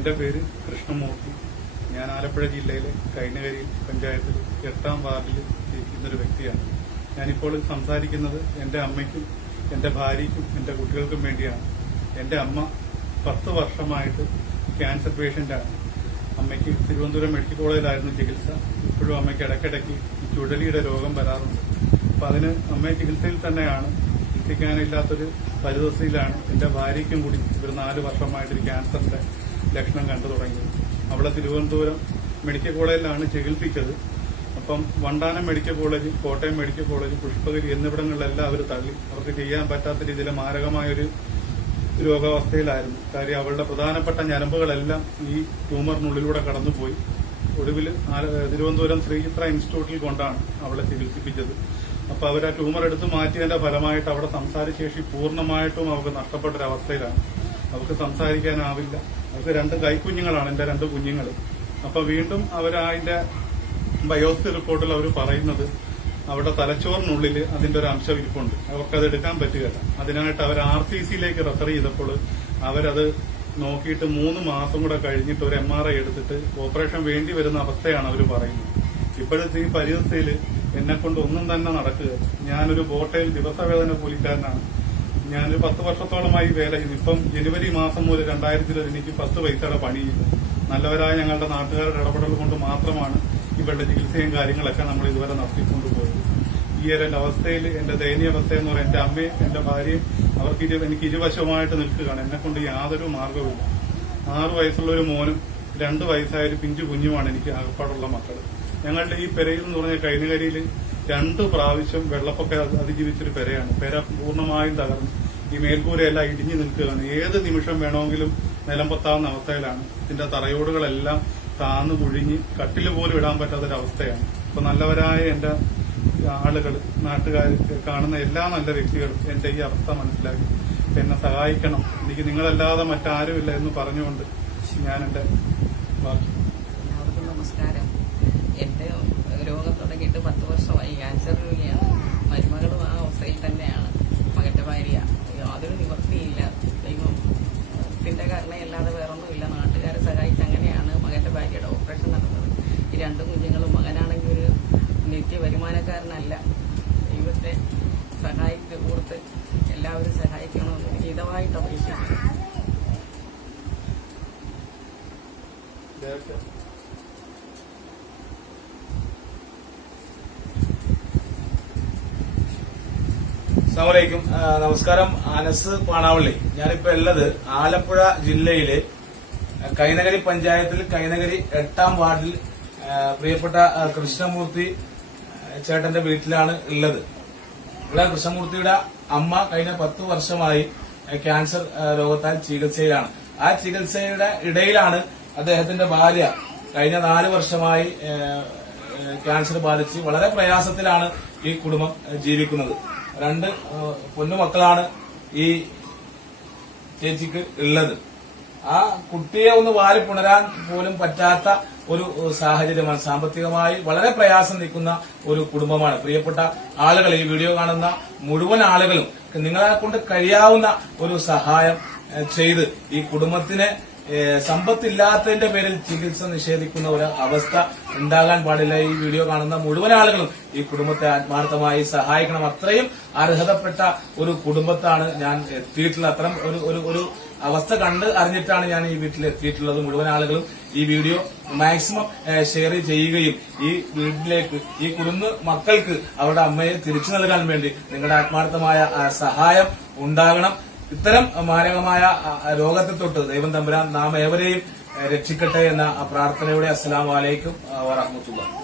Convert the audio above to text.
എൻ്റെ പേര് കൃഷ്ണമൂർത്തി. ഞാൻ ആലപ്പുഴ ജില്ലയിലെ കൈനകരി പഞ്ചായത്തിൽ 8ാം വാർഡിൽ ജീവിക്കുന്നൊരു വ്യക്തിയാണ്. ഞാനിപ്പോൾ സംസാരിക്കുന്നത് എൻ്റെ അമ്മയ്ക്കും എൻ്റെ ഭാര്യയ്ക്കും എൻ്റെ കുട്ടികൾക്കും വേണ്ടിയാണ്. എൻ്റെ അമ്മ 10 വർഷമായിട്ട് ക്യാൻസർ പേഷ്യൻ്റാണ്. അമ്മയ്ക്ക് തിരുവനന്തപുരം മെഡിക്കൽ കോളേജിലായിരുന്നു ചികിത്സ. ഇപ്പോഴും അമ്മയ്ക്ക് ഇടയ്ക്കിടയ്ക്ക് ചുഴലിയുടെ രോഗം വരാറുണ്ട്. അപ്പം അതിന് അമ്മയെ ചികിത്സയിൽ തന്നെയാണ്. ചികിത്സിക്കാനില്ലാത്തൊരു പരിതസ്ഥിതിയിലാണ് എൻ്റെ ഭാര്യയ്ക്കും കൂടി ഒരു 4 വർഷമായിട്ടൊരു ക്യാൻസറിന്റെ ലക്ഷണം കണ്ടു തുടങ്ങിയത്. അവളെ തിരുവനന്തപുരം മെഡിക്കൽ കോളേജിലാണ് ചികിത്സിച്ചത്. അപ്പം Vandanam medical college, Kottayam medical college, Pushpagiri എന്നിവിടങ്ങളിലെല്ലാം അവർ തള്ളി. അവർക്ക് ചെയ്യാൻ പറ്റാത്ത രീതിയിൽ മാരകമായൊരു രോഗാവസ്ഥയിലായിരുന്നു. കാര്യം അവളുടെ പ്രധാനപ്പെട്ട ഞരമ്പുകളെല്ലാം ഈ ട്യൂമറിനുള്ളിലൂടെ കടന്നുപോയി. ഒടുവിൽ തിരുവനന്തപുരം ശ്രീചിത്ര ഇൻസ്റ്റിറ്റ്യൂട്ടിൽ കൊണ്ടാണ് അവളെ ചികിത്സിപ്പിച്ചത്. അപ്പൊ അവർ ആ ട്യൂമർ എടുത്ത് മാറ്റിയതിന്റെ ഫലമായിട്ട് അവിടെ സംസാരശേഷി പൂർണ്ണമായിട്ടും അവർക്ക് നഷ്ടപ്പെട്ടൊരവസ്ഥയിലാണ്. അവർക്ക് സംസാരിക്കാനാവില്ല. അവർക്ക് 2 കൈക്കുഞ്ഞുങ്ങളാണ്, എന്റെ 2 കുഞ്ഞുങ്ങൾ. അപ്പൊ വീണ്ടും അതിന്റെ ബയോപ്സി റിപ്പോർട്ടിൽ അവർ പറയുന്നത് അവിടെ തലച്ചോറിനുള്ളിൽ അതിന്റെ ഒരു അംശം ഇരിപ്പുണ്ട്. അവർക്കത് എടുക്കാൻ പറ്റുകയില്ല. അതിനായിട്ട് അവർ RCCയിലേക്ക് റെഫർ ചെയ്തപ്പോൾ അവരത് നോക്കിയിട്ട് 3 മാസം കൂടെ കഴിഞ്ഞിട്ട് ഒരു MRI എടുത്തിട്ട് ഓപ്പറേഷൻ വേണ്ടി വരുന്ന അവസ്ഥയാണ് അവർ പറയുന്നത്. ഇപ്പോഴത്തെ ഈ പരിസ്ഥിതിയിൽ എന്നെക്കൊണ്ട് ഒന്നും തന്നെ നടക്കുക. ഞാനൊരു ബോട്ടയിൽ ദിവസവേതന കൂലിക്കാരനാണ്. ഞാനൊരു 10 വർഷത്തോളമായി വേല ചെയ്യുന്നു. ഇപ്പം ജനുവരി മാസം മുതൽ 2000 എനിക്ക് 10 പൈസയുടെ പണിയില്ല. നല്ലവരായ ഞങ്ങളുടെ നാട്ടുകാരുടെ ഇടപെടൽ കൊണ്ട് മാത്രമാണ് ഇവരുടെ ചികിത്സയും കാര്യങ്ങളൊക്കെ നമ്മൾ ഇതുവരെ നടത്തിക്കൊണ്ടുപോയത്. ഈ ഒരു അവസ്ഥയിൽ എന്റെ ദയനീയ അവസ്ഥ എന്ന് പറയുന്നത് എന്റെ അമ്മയും എന്റെ ഭാര്യയും എനിക്ക് ഇരുവശമായിട്ട് നിൽക്കുകയാണ്. എന്നെക്കൊണ്ട് യാതൊരു മാർഗവുമില്ല. 6 വയസ്സുള്ള ഒരു മോനും 2 വയസ്സായ ഒരു പിഞ്ചു കുഞ്ഞുമാണ് എനിക്ക് ആകപ്പാടുള്ള മക്കൾ. ഞങ്ങളുടെ ഈ പെരയിൽ എന്ന് പറഞ്ഞ കൈനകരിയിൽ 2 പ്രാവശ്യം വെള്ളപ്പൊക്കം അതിജീവിച്ചൊരു പെരയാണ്. പെര പൂർണ്ണമായും തകർന്നു. ഈ മേൽക്കൂരയെല്ലാം ഇടിഞ്ഞു നിൽക്കുകയാണ്. ഏത് നിമിഷം വേണമെങ്കിലും നിലം പൊത്താവുന്ന അവസ്ഥയിലാണ്. ഇതിന്റെ തറയോടുകളെല്ലാം താന്നു കുഴിഞ്ഞ് കട്ടില് പോലും ഇടാൻ പറ്റാത്തൊരവസ്ഥയാണ്. അപ്പൊ നല്ലവരായ എന്റെ ആളുകൾ, നാട്ടുകാർ, കാണുന്ന എല്ലാ നല്ല വ്യക്തികളും എന്റെ ഈ അവസ്ഥ മനസ്സിലാക്കി എന്നെ സഹായിക്കണം. എനിക്ക് നിങ്ങളല്ലാതെ മറ്റാരുമില്ല എന്ന് പറഞ്ഞുകൊണ്ട് ഞാൻ എന്റെ വാക്ക്. എല്ലാവർക്കും നമസ്കാരം. എന്റെ രോഗം തുടങ്ങിയിട്ട് 10 വർഷമായി. ക്യാൻസർ രോഗിയാണ്. മരുമകളും ആ അവസ്ഥയിൽ തന്നെയാണ്. മകന്റെ ഭാര്യ. യാതൊരു നിവൃത്തിയില്ല. ദൈവത്തിന്റെ കാരണമല്ലാതെ വേറൊന്നുമില്ല. നാട്ടുകാരെ സഹായിച്ച് അങ്ങനെയാണ് മകന്റെ ഭാര്യയുടെ ഓപ്പറേഷൻ നടന്നത്. ഈ 2 കുഞ്ഞുങ്ങളും, മകനാണെങ്കിൽ ഒരു നിത്യ വരുമാനക്കാരനല്ല. ദൈവത്തെ കൊടുത്ത് എല്ലാവരും സഹായിക്കണമെന്ന് ഹിതമായിട്ട് അപേക്ഷിക്കുന്നു. അസ്സലാമലൈക്കും. നമസ്കാരം. അനസ് പാണാവള്ളി. ഞാനിപ്പോ ഉള്ളത് ആലപ്പുഴ ജില്ലയിലെ കൈനകരി പഞ്ചായത്തിൽ കൈനകരി 8ാം വാർഡിൽ പ്രിയപ്പെട്ട കൃഷ്ണമൂർത്തി ചേട്ടന്റെ വീട്ടിലാണ് ഉള്ളത്. ഇവിടെ കൃഷ്ണമൂർത്തിയുടെ അമ്മ കഴിഞ്ഞ 10 വർഷമായി ക്യാൻസർ രോഗത്താൽ ചികിത്സയിലാണ്. ആ ചികിത്സയുടെ ഇടയിലാണ് അദ്ദേഹത്തിന്റെ ഭാര്യ കഴിഞ്ഞ 4 വർഷമായി ക്യാൻസർ ബാധിച്ച് വളരെ പ്രയാസത്തിലാണ് ഈ കുടുംബം ജീവിക്കുന്നത്. 2 പൊന്നുമക്കളാണ് ഈ ചേച്ചിക്ക് ഉള്ളത്. ആ കുട്ടിയെ ഒന്ന് വാരി പുണരാൻ പോലും പറ്റാത്ത ഒരു സാഹചര്യമാണ്. സാമ്പത്തികമായി വളരെ പ്രയാസം നിൽക്കുന്ന ഒരു കുടുംബമാണ്. പ്രിയപ്പെട്ട ആളുകൾ, ഈ വീഡിയോ കാണുന്ന മുഴുവൻ ആളുകളും നിങ്ങളെ കൊണ്ട് കഴിയാവുന്ന ഒരു സഹായം ചെയ്ത് ഈ കുടുംബത്തിന് സമ്പത്തില്ലാത്തതിന്റെ പേരിൽ ചികിത്സ നിഷേധിക്കുന്ന ഒരു അവസ്ഥ ഉണ്ടാകാൻ പാടില്ല. ഈ വീഡിയോ കാണുന്ന മുഴുവൻ ആളുകളും ഈ കുടുംബത്തെ ആത്മാർത്ഥമായി സഹായിക്കണം. അത്രയും അർഹതപ്പെട്ട ഒരു കുടുംബത്താണ് ഞാൻ എത്തിയിട്ടുള്ളത്. അത്തരം ഒരു അവസ്ഥ കണ്ട് അറിഞ്ഞിട്ടാണ് ഞാൻ ഈ വീട്ടിൽ എത്തിയിട്ടുള്ളത്. മുഴുവൻ ആളുകളും ഈ വീഡിയോ മാക്സിമം ഷെയർ ചെയ്യുകയും ഈ വീട്ടിലേക്ക്, ഈ കുരുന്ന് മക്കൾക്ക് അവരുടെ അമ്മയെ തിരിച്ചു നൽകാൻ വേണ്ടി നിങ്ങളുടെ ആത്മാർത്ഥമായ സഹായം ഉണ്ടാകണം. ഇത്തരം മാരകമായ രോഗത്തെ തൊട്ട് ദൈവം തമ്പുരാൻ നാം ഏവരെയും രക്ഷിക്കട്ടെ എന്ന പ്രാർത്ഥനയോടെ അസ്സലാമു അലൈക്കും വറഹ്മത്തുള്ളാഹി.